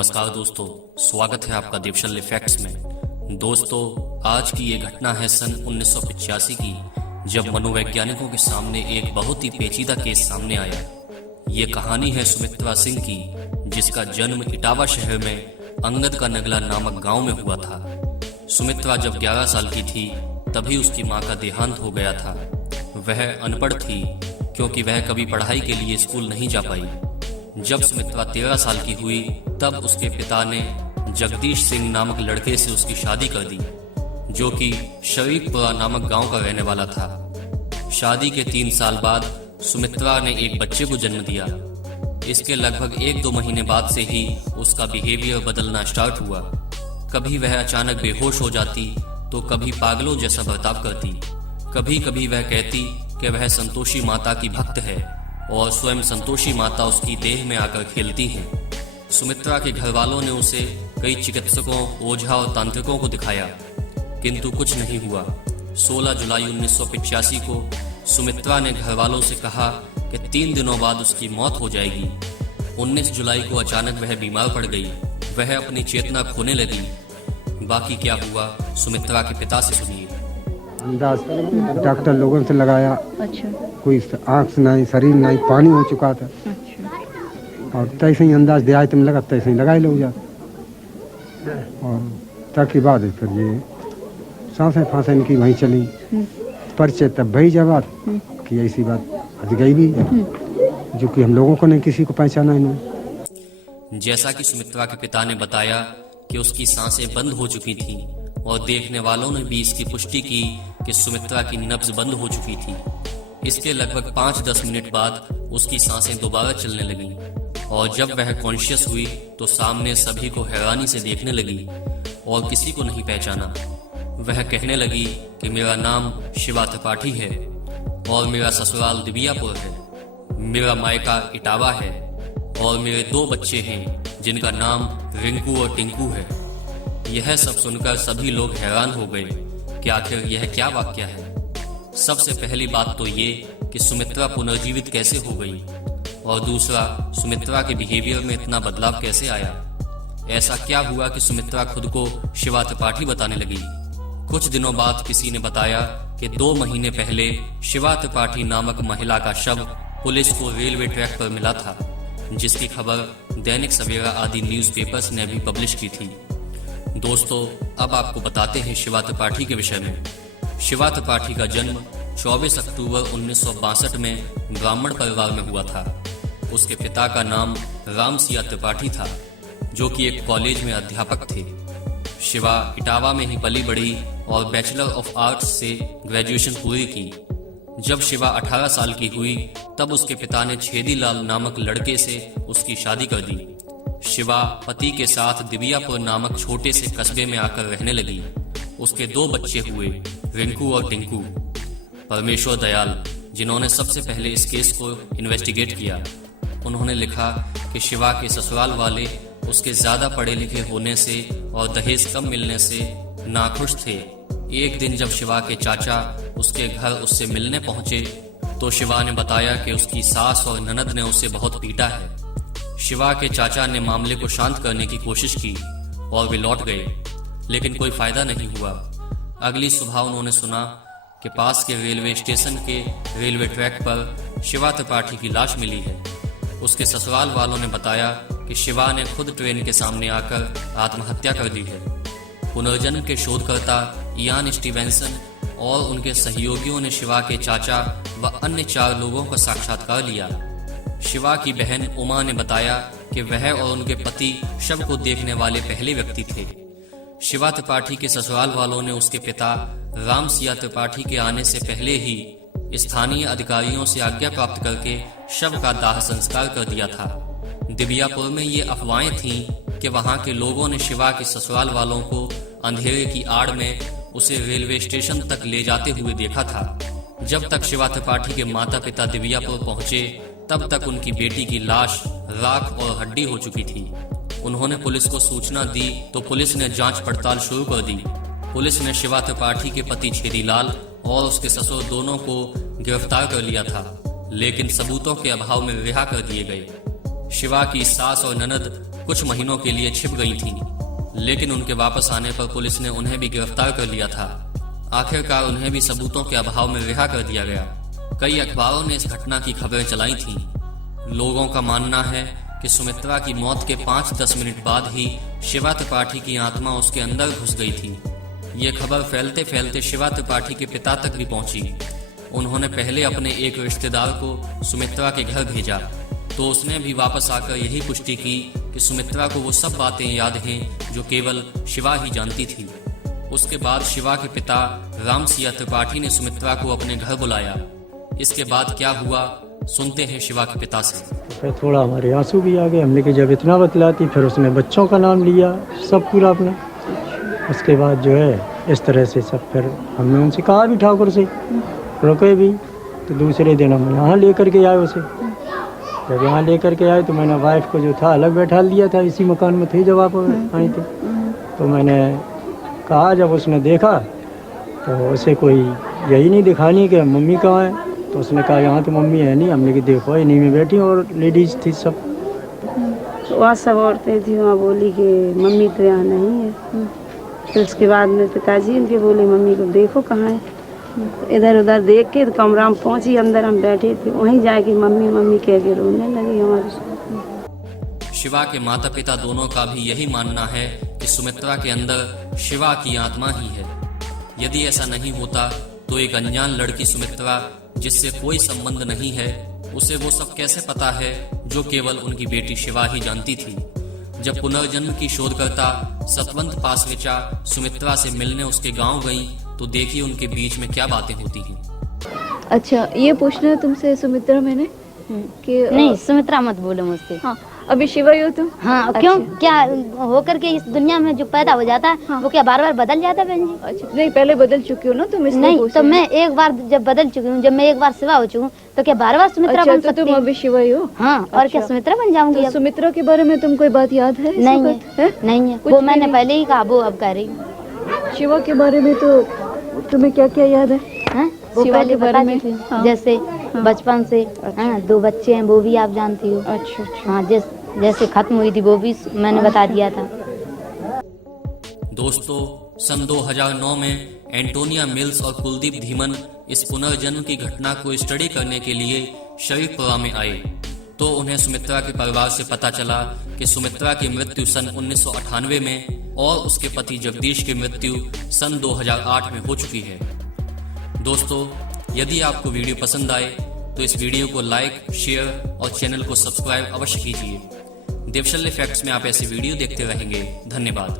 नमस्कार दोस्तों, स्वागत है आपका देवशल्य फैक्ट्स में। दोस्तों, आज की ये घटना है सन 1985 की, जब मनोवैज्ञानिकों के सामने एक बहुत ही पेचीदा केस सामने आया। ये कहानी है सुमित्रा सिंह की, जिसका जन्म इटावा शहर में अंगद का नगला नामक गांव में हुआ था। सुमित्रा जब 11 साल की थी तभी उसकी मां का देहांत हो गया था। वह अनपढ़ थी क्योंकि वह कभी पढ़ाई के लिए स्कूल नहीं जा पाई। जब सुमित्रा 13 साल की हुई तब उसके पिता ने जगदीश सिंह नामक लड़के से उसकी शादी कर दी, जो कि शरीफपुरा नामक गांव का रहने वाला था। शादी के 3 साल बाद सुमित्रा ने एक बच्चे को जन्म दिया। इसके लगभग 1-2 महीने बाद से ही उसका बिहेवियर बदलना स्टार्ट हुआ। कभी वह अचानक बेहोश हो जाती तो कभी पागलों जैसा बर्ताव करती। कभी कभी वह कहती कि वह संतोषी माता की भक्त है और स्वयं संतोषी माता उसकी देह में आकर खेलती हैं। सुमित्रा के घर वालों ने उसे कई चिकित्सकों, ओझा और तांत्रिकों को दिखाया, किंतु कुछ नहीं हुआ। 16 जुलाई 1985 को सुमित्रा ने घर वालों से कहा कि 3 दिनों बाद उसकी मौत हो जाएगी। 19 जुलाई को अचानक वह बीमार पड़ गई। वह अपनी चेतना खोने लगी। बाकी क्या हुआ, सुमित्रा के पिता से सुनिए। अंदाज डॉक्टर लोगों से लगाया। अच्छा। कोई आँख नहीं, शरीर नहीं, पानी हो चुका था। अच्छा। और तैसे ही अंदाज दिया तुम लगा, तैसे ही लगाए लोग जा। और तक के बाद फिर ये सांसें फांसें इनकी वहीं चली। परिचय तब भई जब बात कि ऐसी बात आज गई भी, जो कि हम लोगों को नहीं किसी को पहचाना इन्होंने। जैसा कि सुमित्रा के पिता ने बताया कि उसकी सांसें बंद हो चुकी थीं और देखने वालों ने भी इसकी पुष्टि की कि सुमित्रा की नब्ज बंद हो चुकी थी। इसके लगभग 5-10 मिनट बाद उसकी सांसें दोबारा चलने लगीं और जब वह कॉन्शियस हुई तो सामने सभी को हैरानी से देखने लगी और किसी को नहीं पहचाना। वह कहने लगी कि मेरा नाम शिवा त्रिपाठी है और मेरा ससुराल दिबियापुर है, मेरा मायका इटावा है और मेरे 2 बच्चे हैं जिनका नाम रिंकू और टिंकू है। यह सब सुनकर सभी लोग हैरान हो गए कि आखिर यह क्या वाक्य है। सबसे पहली बात तो ये कि सुमित्रा पुनर्जीवित कैसे हो गई, और दूसरा, सुमित्रा के बिहेवियर में इतना बदलाव कैसे आया। ऐसा क्या हुआ कि सुमित्रा खुद को शिवा त्रिपाठी बताने लगी। कुछ दिनों बाद किसी ने बताया कि 2 महीने पहले शिवा त्रिपाठी नामक महिला का शव पुलिस को रेलवे ट्रैक पर मिला था, जिसकी खबर दैनिक सवेरा आदि न्यूज़पेपर्स ने भी पब्लिश की थी। दोस्तों, अब आपको बताते हैं शिवा त्रिपाठी के विषय में। शिवा त्रिपाठी का जन्म 24 अक्टूबर 1962 में ब्राह्मण परिवार में हुआ था। उसके पिता का नाम राम सिया त्रिपाठी था, जो कि एक कॉलेज में अध्यापक थे। शिवा इटावा में ही पली बढ़ी और बैचलर ऑफ आर्ट्स से ग्रेजुएशन पूरी की। जब शिवा 18 साल की हुई तब उसके पिता ने छेदीलाल नामक लड़के से उसकी शादी कर दी। शिवा पति के साथ दिबियापुर नामक छोटे से कस्बे में आकर रहने लगी। उसके 2 बच्चे हुए, रिंकू और टिंकू। परमेश्वर दयाल, जिन्होंने सबसे पहले इस केस को इन्वेस्टिगेट किया, उन्होंने लिखा कि शिवा के ससुराल वाले उसके ज्यादा पढ़े लिखे होने से और दहेज कम मिलने से नाखुश थे। एक दिन जब शिवा के चाचा उसके घर उससे मिलने पहुंचे तो शिवा ने बताया कि उसकी सास और ननद ने उसे बहुत पीटा है। शिवा के चाचा ने मामले को शांत करने की कोशिश की और वे लौट गए, लेकिन कोई फायदा नहीं हुआ। अगली सुबह उन्होंने सुना कि पास के रेलवे स्टेशन के रेलवे ट्रैक पर शिवा त्रिपाठी की लाश मिली है। उसके ससुराल वालों ने बताया कि शिवा ने खुद ट्रेन के सामने आकर आत्महत्या कर दी है। पुनर्जन्म के शोधकर्ता इयान स्टीवेंसन और उनके सहयोगियों ने शिवा के चाचा व अन्य 4 लोगों का साक्षात्कार लिया। शिवा की बहन उमा ने बताया कि वह और उनके पति शव को देखने वाले पहले व्यक्ति थे। शिवा त्रिपाठी के ससुराल वालों ने उसके पिता राम सिया त्रिपाठी के आने से पहले ही स्थानीय अधिकारियों से आज्ञा प्राप्त करके शव का दाह संस्कार कर दिया था। दिबियापुर में ये अफवाहें थीं कि वहां के लोगों ने शिवा के ससुराल वालों को अंधेरे की आड़ में उसे रेलवे स्टेशन तक ले जाते हुए देखा था। जब तक शिवा त्रिपाठी के माता पिता दिबियापुर पहुंचे तब तक उनकी बेटी की लाश राख और हड्डी हो चुकी थी। उन्होंने पुलिस को सूचना दी तो पुलिस ने जांच पड़ताल शुरू कर दी। पुलिस ने शिवा त्रिपाठी के पति छेदीलाल और उसके ससुर दोनों को गिरफ्तार कर लिया था, लेकिन सबूतों के अभाव में रिहा कर दिए गए। शिवा की सास और ननद कुछ महीनों के लिए छिप गई थीं, लेकिन उनके वापस आने पर पुलिस ने उन्हें भी गिरफ्तार कर लिया था। आखिरकार उन्हें भी सबूतों के अभाव में रिहा कर दिया गया। कई अखबारों ने इस घटना की खबरें चलाई थीं। लोगों का मानना है कि सुमित्रा की मौत के 5-10 मिनट बाद ही शिवा त्रिपाठी की आत्मा उसके अंदर घुस गई थी। ये खबर फैलते फैलते शिवा त्रिपाठी के पिता तक भी पहुंची। उन्होंने पहले अपने एक रिश्तेदार को सुमित्रा के घर भेजा, तो उसने भी वापस आकर यही पुष्टि की कि सुमित्रा को वो सब बातें याद हैं जो केवल शिवा ही जानती थी। उसके बाद शिवा के पिता राम सिया त्रिपाठी ने सुमित्रा को अपने घर बुलाया। इसके बाद क्या हुआ, सुनते हैं शिवा के पिता से। फिर थोड़ा हमारे आंसू भी आ गए। हमने कि जब इतना बतलाती, फिर उसने बच्चों का नाम लिया, सब पूरा अपना। उसके बाद जो है इस तरह से सब, फिर हमने उनसे कहा भी ठाकुर से रुके भी, तो दूसरे दिन हम यहाँ लेकर के आए उसे। जब यहाँ लेकर के आए तो मैंने वाइफ को जो था अलग बैठा लिया था, इसी मकान में थी जब आप आई थी। तो मैंने कहा, जब उसने देखा तो उसे कोई यही नहीं दिखानी कि मम्मी कहाँ है, तो उसने कहा यहाँ तो मम्मी है नहीं। हमने कि देखो इन्हीं में बैठी और लेडीज थी सब। वहाँ सब औरतें थी, वहाँ बोली कि मम्मी तो यहाँ नहीं है। फिर उसके बाद में पिताजी उनके बोले मम्मी को देखो कहाँ है। इधर उधर देख के तो कमरा में पहुँची, अंदर हम बैठे थे, वहीं जाके मम्मी मम्मी कह के रोने लगी हमारे। शिवा के माता पिता दोनों का भी यही मानना है कि सुमित्रा के अंदर शिवा की आत्मा ही है। यदि ऐसा नहीं होता तो एक अनजान लड़की सुमित्रा, जिससे कोई संबंध नहीं है, उसे वो सब कैसे पता है जो केवल उनकी बेटी शिवा ही जानती थी। जब पुनर्जन्म की शोधकर्ता सतवंत पासवेचा सुमित्रा से मिलने उसके गांव गईं, तो देखिए उनके बीच में क्या बातें होती हैं। अच्छा, ये पूछना है तुमसे सुमित्रा मैंने कि नहीं, सुमित्रा मत बोलो मुझसे। हाँ, अभी शिवा ही हो तुम? हाँ, क्यों? क्या होकर के इस दुनिया में जो पैदा हो जाता है, हाँ। वो क्या बार बार बदल जाता है बहन जी? अच्छा, नहीं, पहले बदल चुकी हो ना तुम, इसलिए नहीं, पूछ तो रही मैं एक बार जब बदल चुकी हूँ, जब मैं एक बार शिवा हो चुकी हूँ, तो क्या बार बार सुमित्रा अच्छा, बन तो सकती तुम हूँ? अभी शिवा ही हो? हाँ, और क्या अच्छा। सुमित्रा बन जाऊंगी? तो अब सुमित्रा के बारे में तुम कोई बात याद है? नहीं है, नहीं है, वो मैंने नहीं। पहले ही कहा, वो अब कह रही हूँ। शिवा के बारे में तो तुम्हें क्या क्या याद है? हाँ, वो शिवा पहले के बारे बता में? चुकी हूँ, हाँ। जैसे बचपन से। हाँ, 2 बच्चे हैं, वो भी आप जानती हो। अच्छा अच्छा। हाँ, जैसे खत्म हुई थी वो भी मैंने बता दिया था। दोस्तों, सन 2009 में एंटोनिया मिल्स और कुलदीप धीमन इस पुनर्जन्म की घटना को स्टडी करने के लिए शरीफपुरा में आए, तो उन्हें सुमित्रा के परिवार से पता चला कि सुमित्रा की मृत्यु सन 1998 में और उसके पति जगदीश की मृत्यु सन 2008 में हो चुकी है। दोस्तों, यदि आपको वीडियो पसंद आए तो इस वीडियो को लाइक, शेयर और चैनल को सब्सक्राइब अवश्य कीजिए। देवशल्य फैक्ट्स में आप ऐसे वीडियो देखते रहेंगे। धन्यवाद।